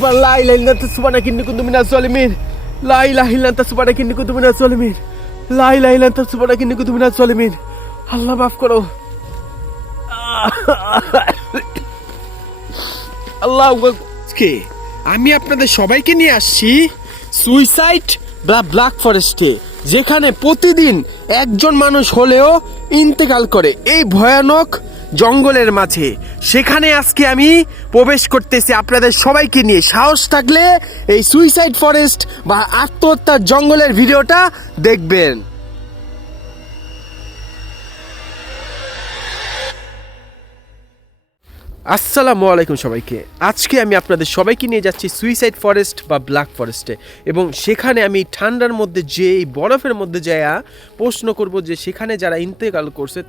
আকবার লা ইলাহা ইল্লা আনতা সুবহানাকা ইন্নী কুনতু মিনাজ জালিমিন লা ইলাহা ইল্লা আনতা সুবহানাকা ইন্নী কুনতু মিনাজ জালিমিন লা ইলাহা ইল্লা আনতা সুবহানাকা ইন্নী কুনতু মিনাজ জালিমিন। আল্লাহ মাফ করো। আল্লাহ কে আমি আপনাদের সবাইকে নিয়ে আসছি সুইসাইড বা ব্ল্যাক ফরেস্টে, যেখানে প্রতিদিন একজন মানুষ হলেও ইন্তেকাল করে এই ভয়ানক জঙ্গলের মাঝে। সেখানে আজকে আমি প্রবেশ করতেছি আপনাদের সবাইকে নিয়ে। সাহস থাকলে এই সুইসাইড ফরেস্ট বা আত্মহত্যার জঙ্গলের ভিডিওটা দেখবেন। আসসালামু আলাইকুম সবাইকে। আজকে আমি আপনাদের সবাইকে নিয়ে যাচ্ছি সুইসাইড ফরেস্ট বা ব্ল্যাক ফরেস্টে, এবং সেখানে আমি ঠান্ডার মধ্যে যে এই বরফের মধ্যে যায়া প্রশ্ন করব যে সেখানে যারা ইন্তেকাল করছে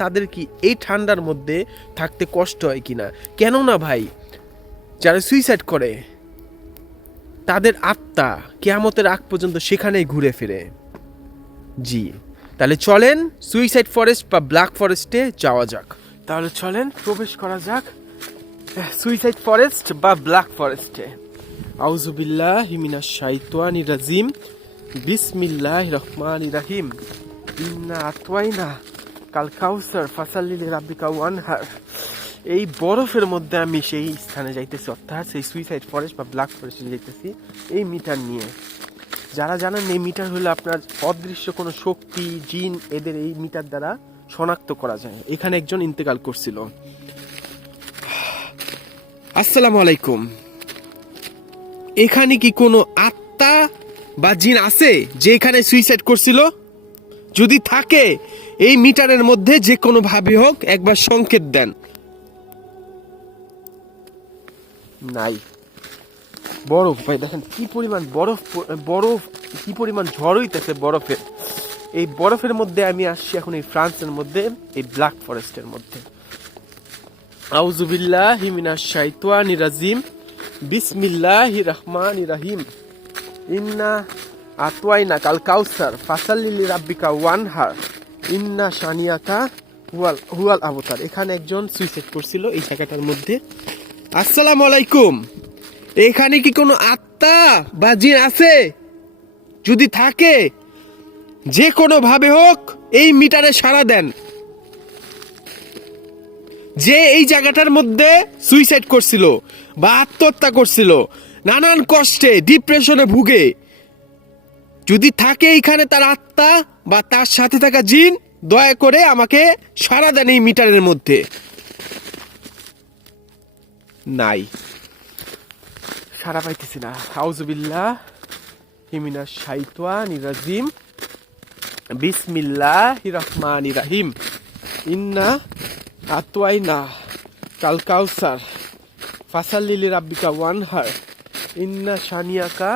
তাদের কি এই ঠান্ডার মধ্যে থাকতে কষ্ট হয় কিনা। কেননা ভাই, যারা সুইসাইড করে তাদের আত্মা কিয়ামতের আগ পর্যন্ত সেখানেই ঘুরে ফিরে। জি, তাহলে চলেন সুইসাইড ফরেস্ট বা ব্ল্যাক ফরেস্টে যাওয়া যাক। তাহলে চলেন প্রবেশ করা যাক সুইসাইড ফরেস্ট বা ব্ল্যাক ফরেস্টে। আউযু বিল্লাহি মিনাশ শাইতানির রাজিম, বিসমিল্লাহির রহমানির রহিম। ইন্না আতওয়াইনা কাল কাউসার ফাসাল্লি লিরাব্বিকা ওয়ানহার। এই বরফের মধ্যে আমি সেই স্থানে যাইতেছি, অর্থাৎ সেই সুইসাইড ফরেস্ট বা ব্ল্যাক ফরেস্টে যাইতেছি এই মিটার নিয়ে। যারা জানেন এই মিটার হলো আপনার অদৃশ্য কোনো শক্তি, জিন, এদের এই মিটার দ্বারা শনাক্ত করা যায়। এখানে একজন ইন্তেকাল করছিল। আসসালামু আলাইকুম। এখানে কি কোনো আত্মা বা জিন আছে যে এখানে সুইসাইড করছিল? যদি থাকে এই মিটারের মধ্যে যে কোনো ভাবে হোক একবার সংকেত দেন। নাই। বরফ ভাই দেখেন কি পরিমাণ বরফ কি পরিমাণ ঝড় হইতেছে বরফের। এই বরফের মধ্যে আমি আসছি এখন এই ফ্রান্সের মধ্যে, এই ব্ল্যাক ফরেস্টের মধ্যে। আউযু বিল্লাহি মিনাশ শাইতানির রাজিম, বিসমিল্লাহির রহমানির রহিম। ইন্না আতওয়াইনা কাল কাউসার ফাসাল্লি লিরাব্বিকা ওয়ানহার ইন্না শানিয়াকা হুয়াল আবতার। এখানে একজন সুইসাইড করছিল এই জায়গাটার মধ্যে। আসসালামু আলাইকুম। এখানে কি কোনো আত্মা বা জিন আছে? যদি থাকে যে কোনো ভাবে হোক এই মিটারে সাড়া দেন। যে এই জায়গাটার মধ্যে সুইসাইড করছিল বা আত্মহত্যা করছিল, নানান কষ্টে ডিপ্রেশনে ভুগে, যদি থাকে এখানে তার আত্মা বা তার সাথে থাকা জিন, দয়া করে আমাকে সাড়া দেন এই মিটারের মধ্যে। নাই, সাড়া পাইতেছি না। আউযু বিল্লাহি মিনাশ শাইতানির রাজিম, বিসমিল্লাহির রহমানির রহিম। ইন্না আতওয়াইনা কাল কাউসার ফাসাল্লি লিরাব্বিকা ওয়ানহার ইন্না শানিয়াকা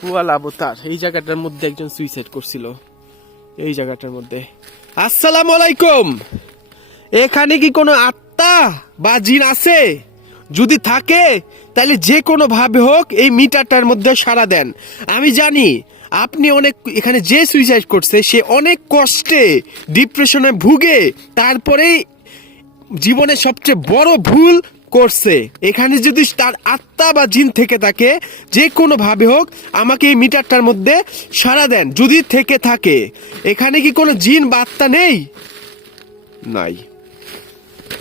হুয়াল আবতার। এই জায়গাটার মধ্যে একজন সুইসাইড করছিল এই জায়গাটার মধ্যে। আসসালামু আলাইকুম। এখানে কি কোনো আত্মা বা জিন আছে? যদি থাকে তাহলে যে কোনো ভাবে হোক এই মিটারটার মধ্যে সাড়া দেন। আমি জানি আপনি অনেক, এখানে যে সুইসাইড করছে সে অনেক কষ্টে ডিপ্রেশনে ভুগে তারপরে জীবনে সবচেয়ে বড় ভুল করছে। এখানে যদি তার আত্মা বা জিন থেকে থাকে যে কোনো ভাবে হোক আমাকে এই মিটারটার মধ্যে সাড়া দেন যদি থেকে থাকে। এখানে কি কোনো জিন বা আত্মা নেই? নাই।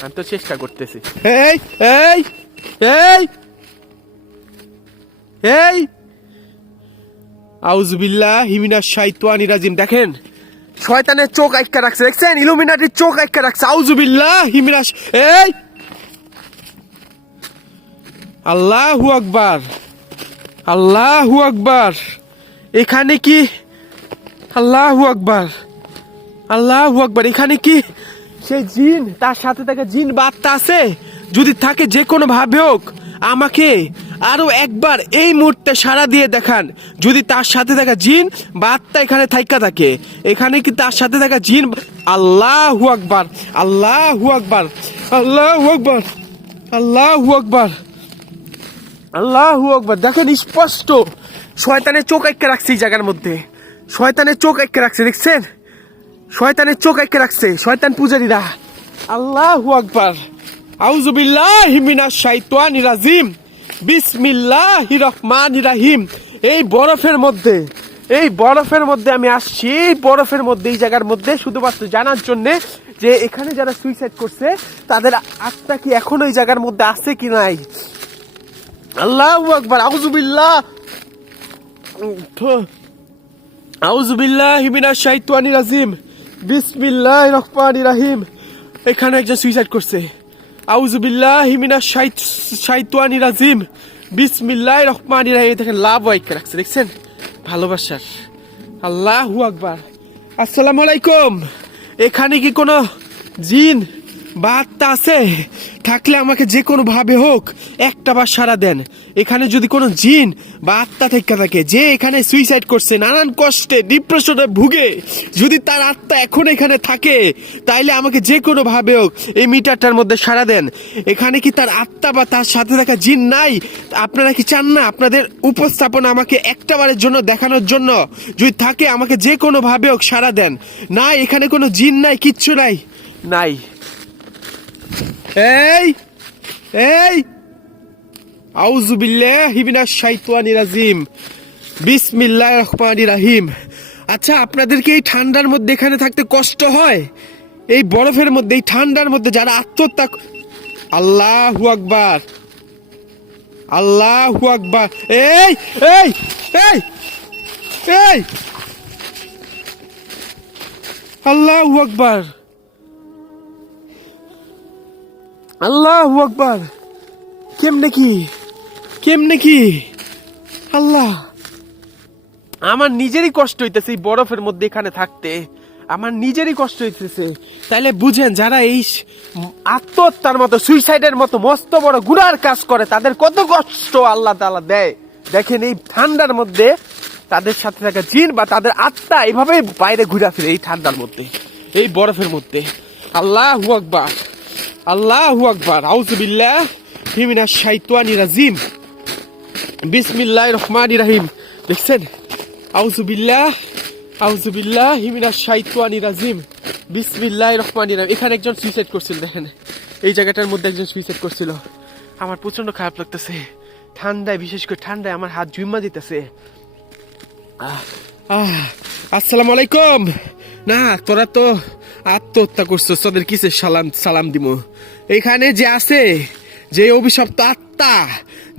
আমি তো চেষ্টা করতেছি। এই এই এই এই আউযু বিল্লাহি মিনাশ শাইতানির রাজিম। দেখেন শয়তানের চোখ আটকে রাখছে, দেখছেন? ইলুমিনাটির চোখ আটকে রাখছে। আউযু বিল্লাহি মিনাশ। এই আল্লাহু আকবার, আল্লাহু আকবার। এখানে কি আল্লাহু আকবার, আল্লাহু আকবার। এখানে কি সেই জিন, তার সাথে থাকা জিন বা আত্মা আছে? যদি থাকে যে কোনো ভাবে হোক আমাকে আরো একবার এই মুহূর্তে সাড়া দিয়ে দেখান। যদি তার সাথে থাকা জিন বা আত্মা এখানে থাইকা থাকে, এখানে কি তার সাথে থাকা জিন? আল্লাহু আকবার, আল্লাহু আকবার, আল্লাহু আকবার, আল্লাহু আকবার, আল্লাহু আকবার। দেখেন স্পষ্ট শয়তানের চোখ আটকে রাখছে এই জায়গার মধ্যে। শয়তানের চোখ আটকে রাখছে, দেখছেন? শয়তানের চোখ আটকে রাখছে শয়তান পূজারীরা। আল্লাহু আকবার। আউযু বিল্লাহি মিনাশ শাইতানির রাজিম, বিসমিল্লাহির রহমানির রহিম। এই বরফের মধ্যে আমি আসছি, এই বরফের মধ্যে, এই জায়গার মধ্যে শুধুমাত্র জানার জন্য যে এখানে যারা সুইসাইড করছে তাদের আত্মা কি এখন ওই জায়গার মধ্যে আছে কি নাই। আল্লাহু আকবার। আউযুবিল্লাহি মিনাশ শাইতানির রাজিম। বিসমিল্লাহির রহমানির রহিম। এখানে একজন সুইসাইড করছে। আউযুবিল্লাহি মিনাশ শাইতানির রাজিম। বিসমিল্লাহির রহমানির রহিম। দেখেন লাভ ওয়াইকে রাখছে, দেখছেন ভালোবাসার। আল্লাহু আকবার। আসসালামু আলাইকুম। এখানে কি কোনো জিন বা আত্মা আছে? থাকলে আমাকে যে কোনো ভাবে হোক একটা বার সাড়া দেন। এখানে যদি কোনো জিন বা আত্মা থেকে থাকে যে এখানে সুইসাইড করছে, নানান কষ্টে ডিপ্রেশনে ভুগে, যদি তার আত্মা এখন এখানে থাকে তাইলে আমাকে যে কোনো ভাবে হোক এই মিটারটার মধ্যে সাড়া দেন। এখানে কি তার আত্মা বা তার সাথে থাকা জিন নাই? আপনারা কি চান না আপনাদের উপস্থাপনা আমাকে একটা বারের জন্য দেখানোর জন্য? যদি থাকে আমাকে যে কোনো ভাবে হোক সাড়া দেন। না, এখানে কোনো জিন নাই, কিচ্ছু নাই, নাই। এই এই আউযুবিল্লাহি মিনাশ শাইতানির রাজিম। বিসমিল্লাহির রহমানির রহিম। আচ্ছা, আপনাদেরকে এই ঠান্ডার মধ্যে এখানে থাকতে কষ্ট হয়? এই বরফের মধ্যে, এই ঠান্ডার মধ্যে যারা আত্মহত্যা, আল্লাহু আকবার, আল্লাহু আকবার। এই এই এই এই আল্লাহু আকবার, আল্লাহু আকবার। কেমনে কি আল্লাহ, আমার নিজেরই কষ্ট হইতেছে এই বরফের মধ্যে এখানে থাকতে, আমার নিজেরই কষ্ট হইতেছে। তাইলে বুঝেন যারা এই আত্মহত্যার মতো, সুইসাইডের মতো মস্ত বড় গুনার কাজ করে তাদের কত কষ্ট আল্লাহ তাআলা দেয়। দেখেন এই ঠান্ডার মধ্যে তাদের সাথে থাকা জিন বা তাদের আত্মা এইভাবে বাইরে ঘুরে ফিরে এই ঠান্ডার মধ্যে, এই বরফের মধ্যে। আল্লাহু আকবার, আল্লাহু আকবার। আউযুবিল্লাহি মিনাশ শাইতানির রাজিম। বিসমিল্লাহির রহমানির রহিম। দেখছেন আউযুবিল্লাহি মিনাশ শাইতানির রাজিম। বিসমিল্লাহির রহমানির রহিম। এখানে একজন সুইসাইড করছিল, দেখেন এই জায়গাটার মধ্যে একজন সুইসাইড করছিল। আমার প্রচন্ড খারাপ লাগতেছে ঠান্ডায়, বিশেষ করে ঠান্ডায় আমার হাত জুইমা দিতেছে। আসসালামু আলাইকুম। না, তোরা তো আত্মহত্যা করছো, তোদের কিসের সালাম দিব? এখানে যে আছে, যে অভিশপ্ত আত্মা,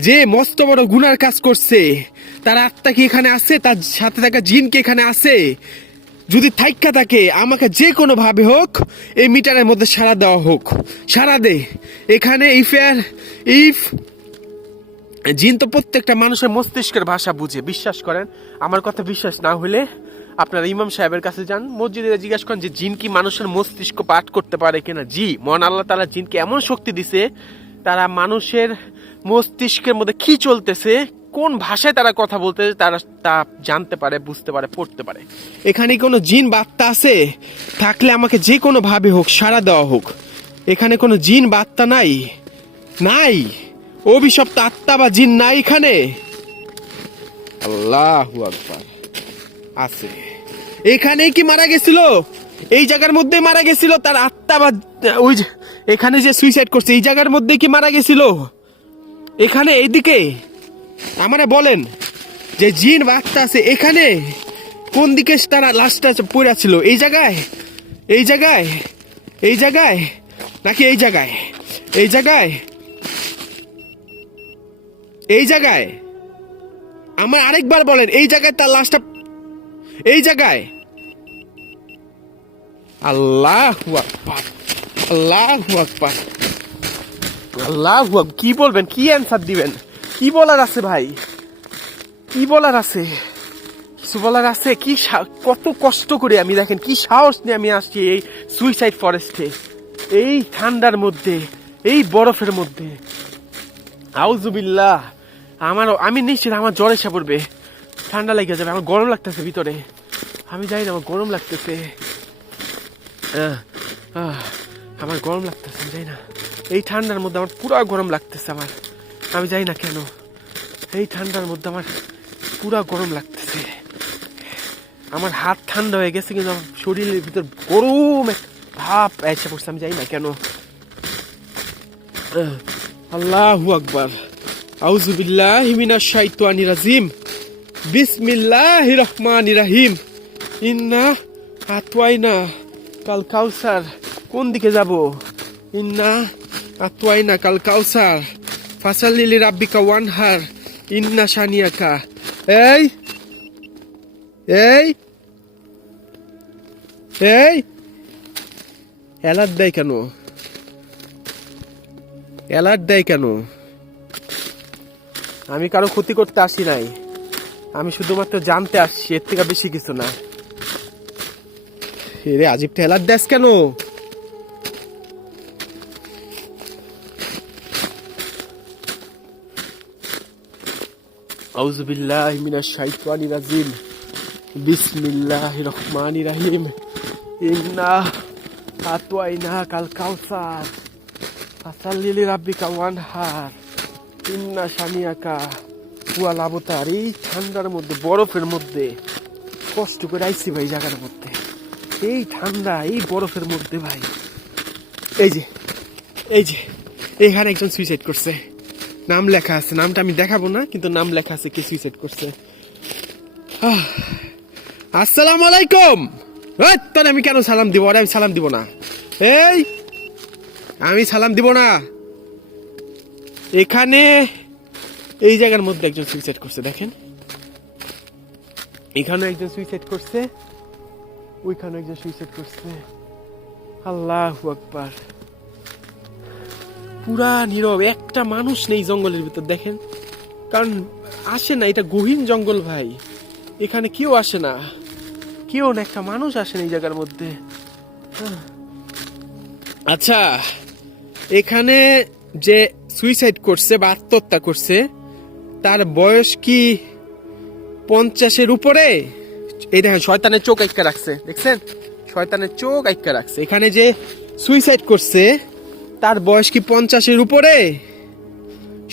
যে মস্ত বড় গুনার কাজ করছে, তার আত্মা কি এখানে আছে? তার সাথে থাকা জিন কি এখানে আছে? যদি থাইকা থাকে আমাকে যে কোনো ভাবে হোক এই মিটারের মধ্যে সাড়া দেওয়া হোক, সাড়া দে। এখানে ইফ জিন তো প্রত্যেকটা মানুষের মস্তিষ্কের ভাষা বুঝে, বিশ্বাস করেন। আমার কথা বিশ্বাস না হলে আপনারা ইমাম সাহেবের কাছে যান, মসজিদে জিজ্ঞাসা করেন যে জিন কি মানুষের মস্তিষ্ক পাঠ করতে পারে কিনা। জি, মহান আল্লাহ তাআলা জিনকে এমন শক্তি দিছে, তারা মানুষের মস্তিষ্কের মধ্যে কি চলতেছে, কোন ভাষায় তারা কথা বলতেছে, তারা তা জানতে পারে, বুঝতে পারে, পড়তে পারে। এখানে কোনো জিন বার্তা আছে? থাকলে আমাকে যে কোনো ভাবে হোক সাড়া দেওয়া হোক। এখানে কোনো জিন বার্তা নাই, নাই অভিশপ্ত আত্মা বা জিন নাই এখানে। আল্লাহু আকবার। আছে, এখানেই কি মারা গেছিল? এই জায়গার মধ্যে মারা গেছিল তার আত্মা বা ওই এখানে যে সুইসাইড করছে এই জায়গার মধ্যে কি মারা গেছিল? এখানে এইদিকে আমারে বলেন যে জিন বা আত্মা আছে এখানে, কোন দিকে তারা লাশটা পড়ে ছিল? এই জায়গায়, এই জায়গায়, এই জায়গায়, নাকি এই জায়গায়? এই জায়গায়, এই জায়গায়। আমার আরেকবার বলেন, এই জায়গায় তার লাশটা, এই জায়গায়। আল্লাহু আকবার, আল্লাহু আকবার, আল্লাহু আকবার। কি বলবেন, কি অ্যানসার দিবেন? কি বলার আছে ভাই, কি বলার আছে? কিছু বলার আছে কি? কত কষ্ট করে আমি, দেখেন কি সাহস নিয়ে আমি আসছি এই সুইসাইড ফরেস্টে, এই ঠান্ডার মধ্যে, এই বরফের মধ্যে। আউযুবিল্লাহ। আমি নিশ্চিত আমার জ্বর এসে পড়বে, ঠান্ডা লেগে যাবে। আমার গরম লাগতেছে ভিতরে, আমি জানি না, আমার গরম লাগতেছে, আমার গরম লাগতেছে, আমি জানি না। এই ঠান্ডার মধ্যে আমার পুরো গরম লাগতেছে আমার, আমি জানি না কেন। এই ঠান্ডার মধ্যে আমার পুরো গরম লাগতেছে, আমার হাত ঠান্ডা হয়ে গেছে কিন্তু আমার শরীরের ভিতর গরম ভাব এসে পড়ছে, আমি জানি না কেন। আল্লাহু আকবার, আউযু বিল্লাহি মিনাশ শাইতানির রাজিম। বিসমিল্লাহির রহমানির রহিম। ইন্না আতওয়াইনা কাল কাউসার। কোন দিকে যাব? ইন্না আতওয়াইনা কাল কাউসার ফাসাল্লি লিরাব্বিকা ওয়ানহার ইন্না শানিয়াকা। এই এই এই অ্যালার্ট দেয় কেন? অ্যালার্ট দেয় কেন? আমি কারো ক্ষতি করতে আসি নাই, আমি শুধুমাত্র জানতে আসছি, এর থেকে বেশি কিছু না। এরে আজিব অ্যালার্ট দেস কেন? আউযু বিল্লাহি মিনাশ শাইতানির রাজিম। বিসমিল্লাহির রহমানির রহিম। ইন্না আতওয়াইনা কাল কাউসার ফাসাল্লি লিরাব্বিকা ওয়ানহার ইন্না শানিয়াকা ওয়াল আবতার। এই ঠান্ডার মধ্যে, বরফের মধ্যে কষ্ট করে আইছি ভাই জায়গার মধ্যে। এই ঠান্ডা, এই বরফের মধ্যে ভাই। এই যে এই যে এখানে একজন সুইসাইড করছে, নাম লেখা আছে। নামটা আমি দেখাবো না, কিন্তু নাম লেখা আছে কে সুইসাইড করছে। আসসালামু আলাইকুম। তোর আমি কেন সালাম দিব? আরে আমি সালাম দিব না। এই আমি সালাম দিব না। এখানে এই জায়গার মধ্যে একজন সুইসাইড করছে, দেখেন। এখানে একজন সুইসাইড করছে, ওইখানে একজন সুইসাইড করছে। আল্লাহু আকবার। পুরা নীরব, একটা মানুষ নেই জঙ্গলের ভিতর, দেখেন। কারণ আসে না, এটা গহীন জঙ্গল ভাই, এখানে কেউ আসে না, কেউ না, একটা মানুষ আসে না এই জায়গার মধ্যে। আচ্ছা, এখানে যে সুইসাইড করছে বা আত্মহত্যা করছে তার বয়স কি 50-এর উপরে? এই দেখেন, শয়তানের চোখ আইক্কা রাখছে, দেখছেন? শয়তানের চোখ আইক্কা রাখছে। এখানে যে সুইসাইড করছে তার বয়স কি 50-এর উপরে,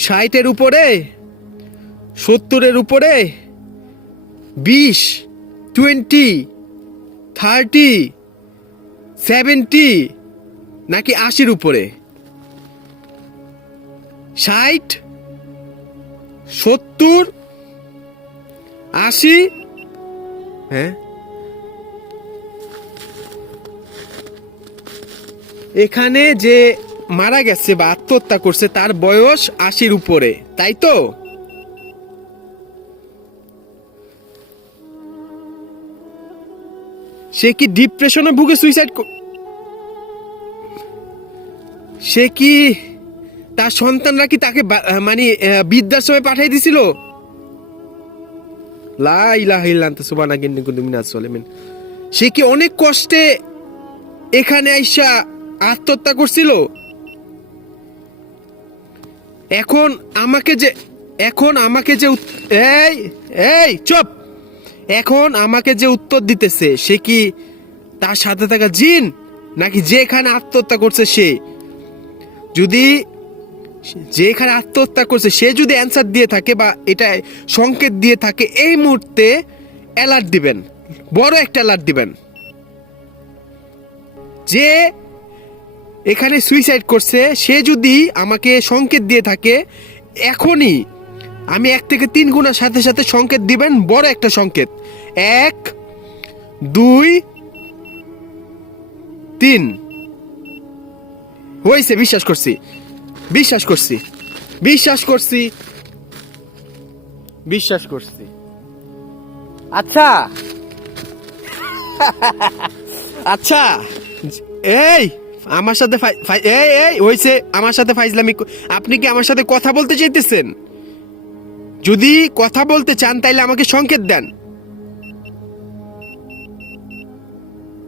60-এর উপরে, 70-এর উপরে, 20, 20, 30, 70 নাকি 80-র উপরে? 60, 70, 80? হ্যাঁ, এখানে যে মারা গেছে বা আত্মহত্যা করছে তার বয়স 80-র উপরে, তাই তো? সে কি ডিপ্রেশনে ভুগে সুইসাইড? সে কি তার সন্তানরা কি তাকে মানে বৃদ্ধাশ্রমে পাঠিয়ে দিছিল? লা ইলাহা ইল্লা আনতা সুবহানাকা ইন্নী কুনতু মিনাজ জালিমিন। সে কি অনেক কষ্টে এখানে আইসা আত্মহত্যা করছিল? এখন আমাকে যে এই এই চুপ। এখন আমাকে যে উত্তর দিতেছে, সে কি তার সাথে থাকা জিন নাকি যে এখানে আত্মহত্যা করছে সে? যদি যে এখানে আত্মহত্যা করছে সে যদি অ্যান্সার দিয়ে থাকে বা এটা সংকেত দিয়ে থাকে, এই মুহূর্তে অ্যালার্ট দিবেন, বড় একটা অ্যালার্ট দিবেন। যে এখানে সুইসাইড করছে সে যদি আমাকে সংকেত দিয়ে থাকে, এখনই আমি 1 থেকে 3 গুণার সাথে সাথে সংকেত দিবেন, বড় একটা সংকেত। 1, 2, 3 হয়েছে। বিশ্বাস করছি, বিশ্বাস করছি, বিশ্বাস করছি, বিশ্বাস করছি। আচ্ছা আচ্ছা, এই আমার সাথে এই হয়েছে, আমার সাথে ফাইজলামি। আপনি কি আমার সাথে কথা বলতে চাইতেছেন? যদি কথা বলতে চান তাইলে আমাকে সংকেত দেন।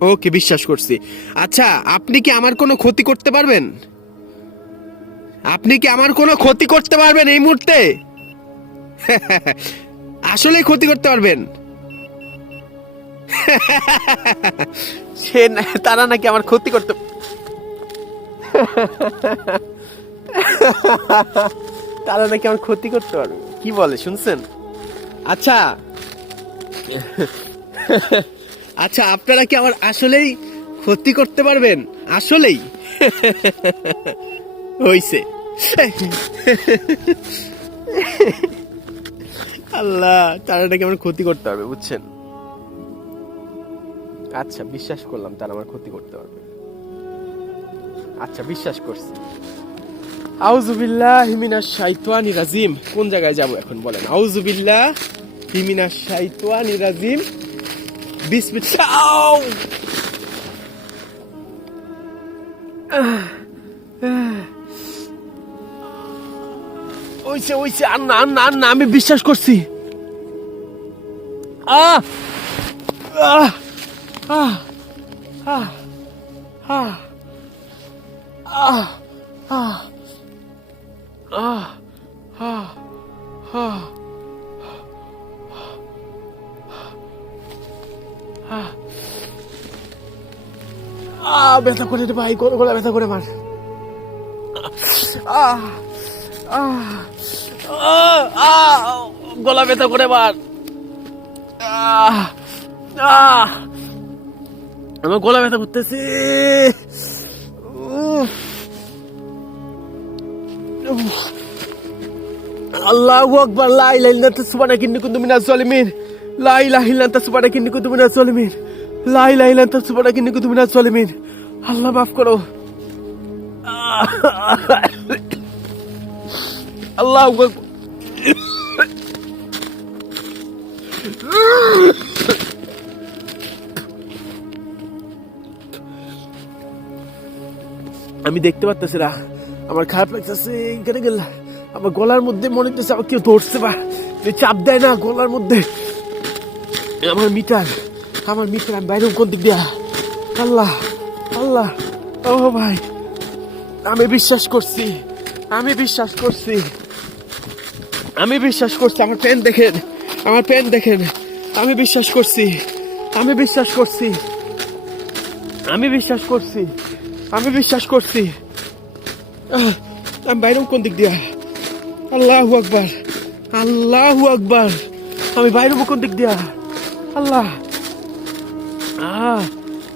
ওকে, বিশ্বাস করছি। আচ্ছা, আপনি কি আমার কোনো ক্ষতি করতে পারবেন? আপনি কি আমার কোনো ক্ষতি করতে পারবেন এই মুহূর্তে? আসলে ক্ষতি করতে পারবেন? তারা নাকি আমার ক্ষতি করতে তারা নাকি আমার ক্ষতি করতে পারবে? কি বলে শুনছেন? আচ্ছা আচ্ছা, আপনারা কি আমার আসলেই ক্ষতি করতে পারবেন? আসলেই? হইছে। আল্লাহ, তারা নাকি আমার ক্ষতি করতে পারবে, বুঝছেন? আচ্ছা, বিশ্বাস করলাম তারা আমার ক্ষতি করতে পারবে। আচ্ছা, বিশ্বাস করছি। আউযুবিল্লাহি মিনাশ শাইতানির রাজিম। কোন জায়গায় যাব এখন বলেন? আউযুবিল্লাহি মিনাশ শাইতানির রাজিম। বিসমিল্লাহ। ওইছে ওইছে, আন্না আন্না আন্না, আমি বিশ্বাস করছি। আহ আহ আহ আহ আহ আহ আহ আহ আহ আহ ব্যথা করে রে ভাই, গলা ব্যথা করে মার। গলা ব্যথা করে মার। আমার গলা ব্যথা করতেছে। আল্লাহু আকবার। লা ইলাহা ইল্লা আনতা সুবহানাকা ইন্নী কুনতু মিনাজ জালিমিন। লা ইলাহা ইল্লা আনতা সুবহানাকা ইন্নী কুনতু মিনাজ জালিমিন। লা ইলাহা ইল্লা আনতা সুবহানাকা ইন্নী কুনতু মিনাজ জালিমিন। আল্লাহ মাফ করো। আল্লাহু আকবার। আমি দেখতে পাচ্ছি না, আমার খারাপ লাগতেছে। এখানে গেল আমার গলার মধ্যে মনে হচ্ছে আমার কেউ ধরছে, বা চাপ দেয় না গলার মধ্যে। আমার মিটার আমি বাইরে কোন দিক দিয়া? আল্লাহ আল্লাহ, ও ভাই, আমি বিশ্বাস করছি। আমার প্যান দেখেন, আমি বিশ্বাস করছি। আমি বাইরে কোন দিক দিয়া? আল্লাহু আকবার। আমি বাইরে কোন দিক দিয়া? আল্লাহ,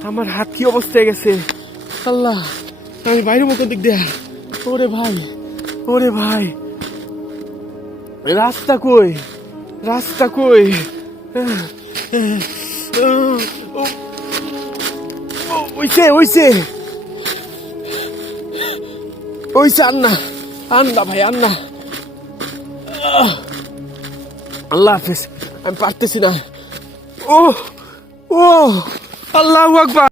আমার হাত কি অবস্থায় গেছে? আল্লাহ, আমি বাইরে কোন দিক দিয়া? ওরে ভাই, রাস্তা কই? ওইছে আন্না ভাই, আন্না। আল্লাহ হাফেজ, আমি পারতেছি না। ও আল্লাহু আকবার।